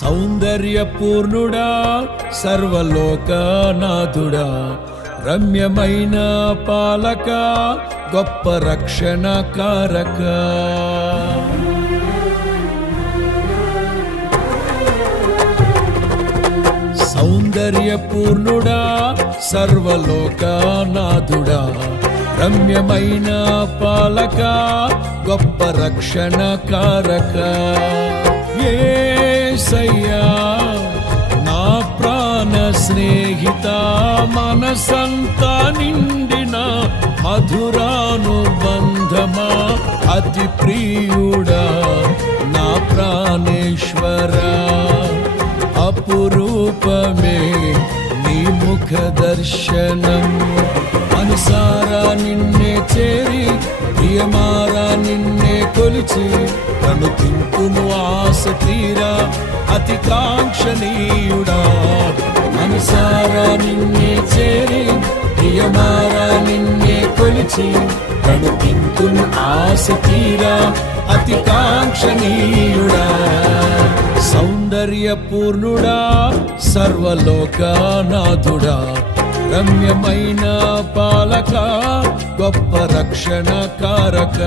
సౌందర్యపూర్ణుడా సర్వలోకనాథుడా రమ్యమైన పాలక గొప్ప రక్షణ కారక సౌందర్యపూర్ణుడా సర్వలోకనాథుడా రమ్యమైన పాలక గొప్ప రక్షణ కారక యేసయ్యా నా ప్రాణ స్నేహిత మనసంతా నిండిన మధురానుబంధమా అతి ప్రియుడా నా ప్రాణేశ్వరా అపురూపమే నీ ముఖ దర్శనం మనసారా నిన్నే చేరి ప్రియమారా నిన్నే కొలిచి కనుతింపును ఆశ తీరా అతి కాంక్షణీయుడా మనసారా నిన్నే చేరి ప్రియమారా నిన్నే కొలిచి కనుతింపును ఆశ తీరా అతి కాంక్షణీయుడా సౌందర్యపూర్ణుడా సర్వలోకనాథుడా రమ్యమైన పాలక గొప్ప రక్షణ కారక